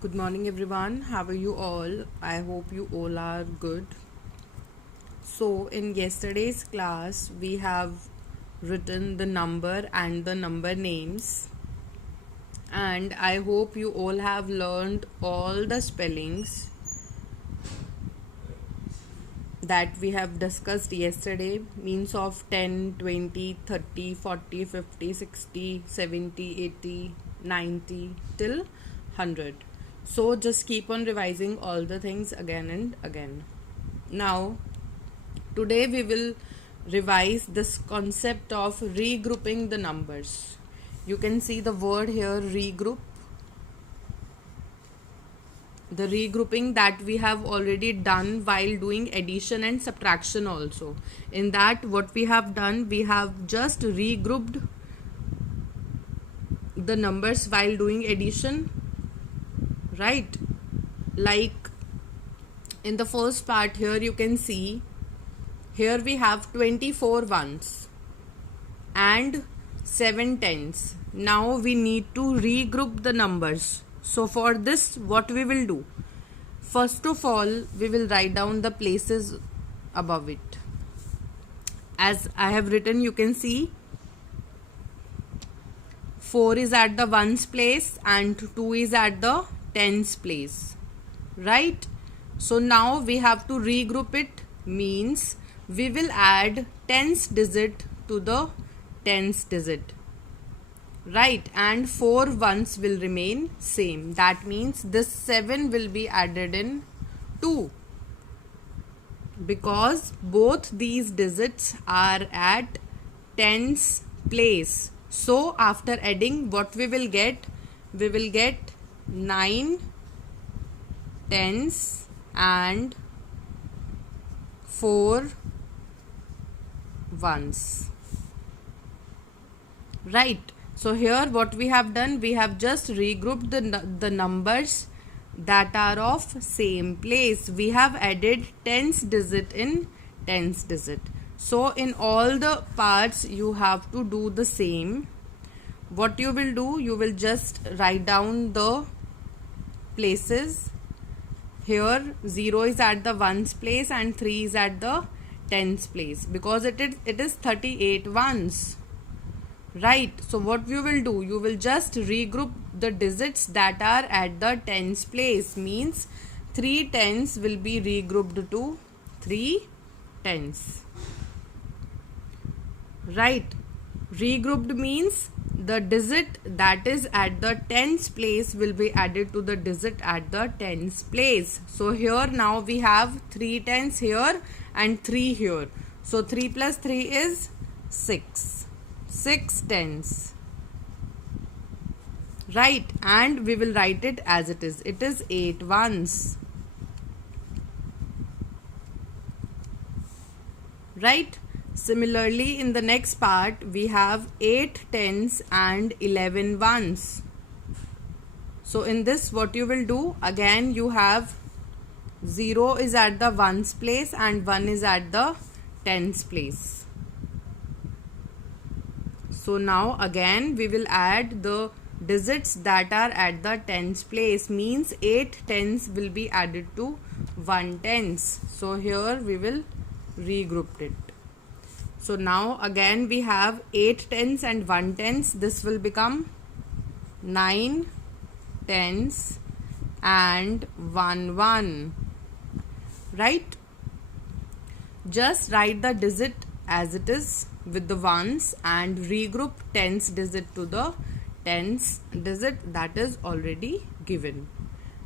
Good morning, everyone. How are you all? I hope you all are good. So, in yesterday's class, we have written the number and the number names, and I hope you all have learned all the spellings that we have discussed yesterday, means of 10, 20, 30, 40, 50, 60, 70, 80, 90 till 100. So just keep on revising all the things again and again. Now, today we will revise this concept of regrouping the numbers. You can see the word here, regroup. The regrouping that we have already done while doing addition and subtraction also. In that, what we have done, we have just regrouped the numbers while doing addition, right? Like in the first part here, you can see here we have 24 ones and 7 tens. Now we need to regroup the numbers. So for this, what we will do? First of all, we will write down the places above it. As I have written, you can see 4 is at the ones place and 2 is at the tens place, right? So now we have to regroup it, means we will add tens digit to the tens digit, right? And 4 ones will remain same. That means this 7 will be added in 2, because both these digits are at tens place. So after adding, what we will get? We will get 9 tens and 4 ones, right? So here what we have done, we have just regrouped the numbers that are of same place. We have added tens digit in tens digit. So in all the parts you have to do the same. What you will do, you will just write down the places. Here 0 is at the ones place and 3 is at the tens place, because it is 38 ones, right? So what you will do, you will just regroup the digits that are at the tens place, means 3 tens will be regrouped to 3 tens, right? Regrouped means the digit that is at the tens place will be added to the digit at the tens place. So here now we have 3 tens here and 3 here. So 3 plus 3 is 6. 6 tens, right? And we will write it as it is. It is 8 ones, right? Similarly, in the next part, we have 8 tens and 11 ones. So in this, what you will do, again you have 0 is at the ones place and 1 is at the tens place. So now again we will add the digits that are at the tens place, means 8 tens will be added to 1 tens. So here we will regroup it. So now again we have 8 tens and 1 tens. This will become 9 tens and 1 1, right? Just write the digit as it is with the ones and regroup tens digit to the tens digit that is already given.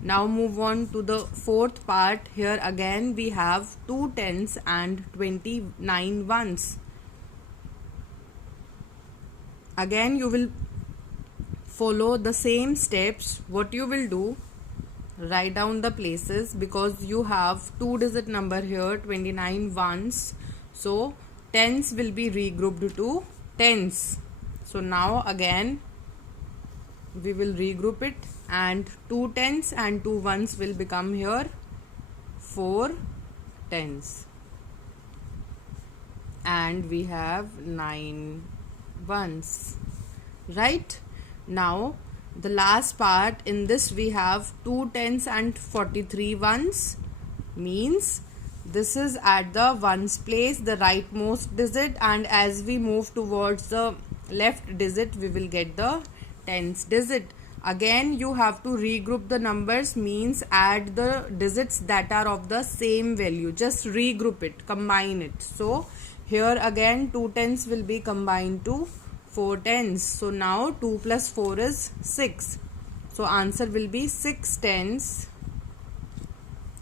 Now move on to the fourth part. Here again we have 2 tens and 29 ones. Again you will follow the same steps. What you will do, write down the places, because you have 2 digit number here, 29 ones. So tens will be regrouped to tens. So now again we will regroup it, and 2 tens and 2 ones will become here 4 tens, and we have 9 ones, right? Now the last part. In this we have 2 tens and 43 ones, means this is at the ones place, the rightmost digit, and as we move towards the left digit we will get the tens digit. Again you have to regroup the numbers, means add the digits that are of the same value, just regroup it, combine it. So here again 2 tens will be combined to 4 tens. So now 2 plus 4 is 6. So answer will be 6 tens.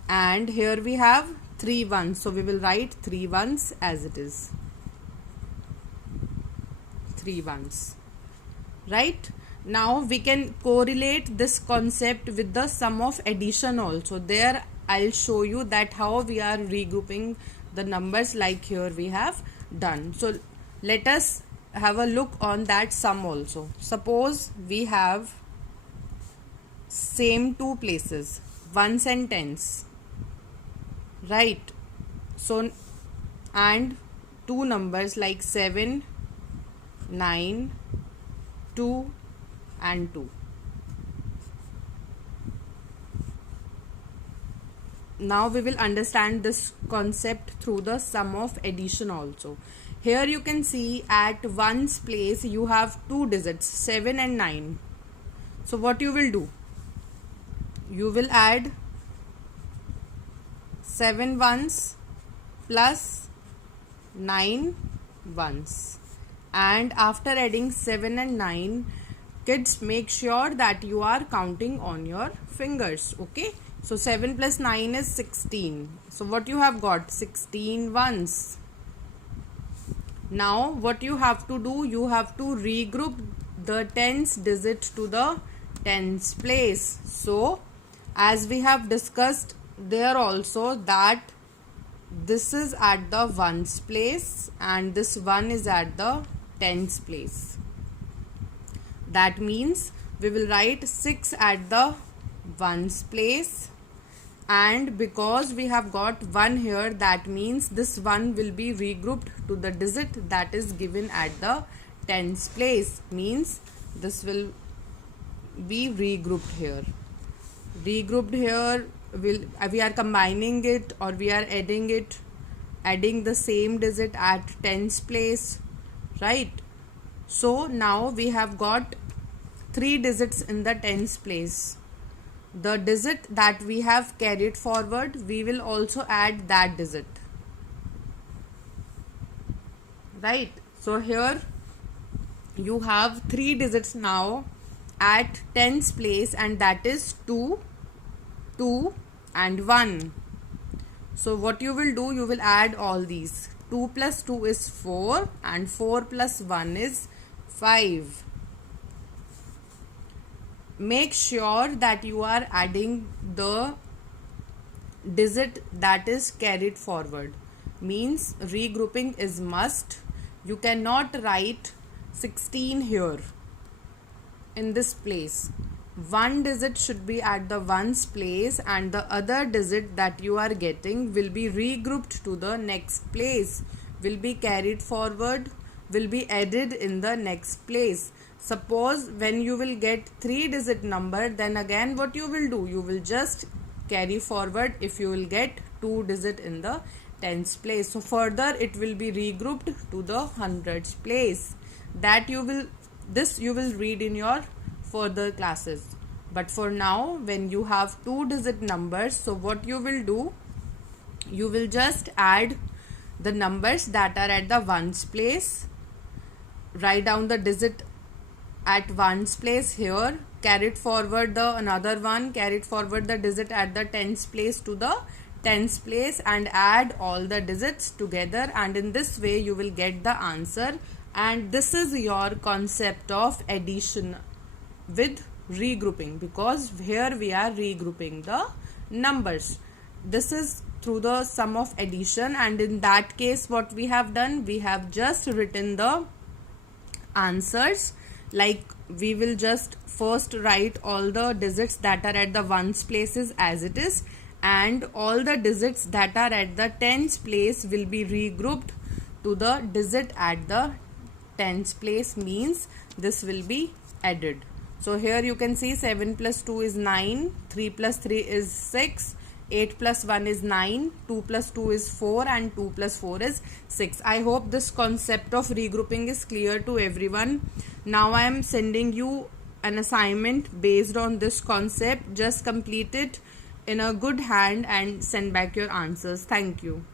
And here we have 3 ones. So we will write 3 ones as it is. 3 ones. Right? Now we can correlate this concept with the sum of addition also. There I'll show you that how we are regrouping the numbers like here we have done. So let us have a look on that sum also. Suppose we have same two places, ones and tens, right? So and two numbers like 7, 9, 2 and 2. Now we will understand this concept through the sum of addition also. Here you can see at ones place you have two digits, 7 and 9. So what you will do? You will add 7 ones plus 9 ones. And after adding 7 and 9, kids, make sure that you are counting on your fingers, okay? So 7 plus 9 is 16. So what you have got? 16 ones. Now what you have to do? You have to regroup the tens digit to the tens place. So as we have discussed there also that this is at the ones place and this one is at the tens place. That means we will write 6 at the ones place, and because we have got 1 here, that means this 1 will be regrouped to the digit that is given at the tens place, means this will be regrouped here. Regrouped here, we are combining it or we are adding it, adding the same digit at tens place, right? So now we have got 3 digits in the tens place. The digit that we have carried forward, we will also add that digit, right? So here you have 3 digits now at tens place, and that is 2, 2 and 1. So what you will do, you will add all these. 2 plus 2 is 4 and 4 plus 1 is 5. Make sure that you are adding the digit that is carried forward, means regrouping is must. You cannot write 16 here in this place. One digit should be at the ones place and the other digit that you are getting will be regrouped to the next place, will be carried forward, will be added in the next place. Suppose when you will get 3 digit number, then again what you will do? You will just carry forward if you will get 2 digit in the tens place. So further it will be regrouped to the hundreds place. That you will read in your further classes. But for now, when you have 2 digit numbers, so what you will do? You will just add the numbers that are at the ones place. Write down the digit at ones place here, carried forward the another one, carried forward the digit at the tens place to the tens place, and add all the digits together, and in this way you will get the answer. And this is your concept of addition with regrouping, because here we are regrouping the numbers. This is through the sum of addition, and in that case what we have done, we have just written the answers. Like we will just first write all the digits that are at the ones places as it is, and all the digits that are at the tens place will be regrouped to the digit at the tens place, means this will be added. So here you can see 7 plus 2 is 9, 3 plus 3 is 6, 8 plus 1 is 9, 2 plus 2 is 4 and 2 plus 4 is 6. I hope this concept of regrouping is clear to everyone. Now I am sending you an assignment based on this concept. Just complete it in a good hand and send back your answers. Thank you.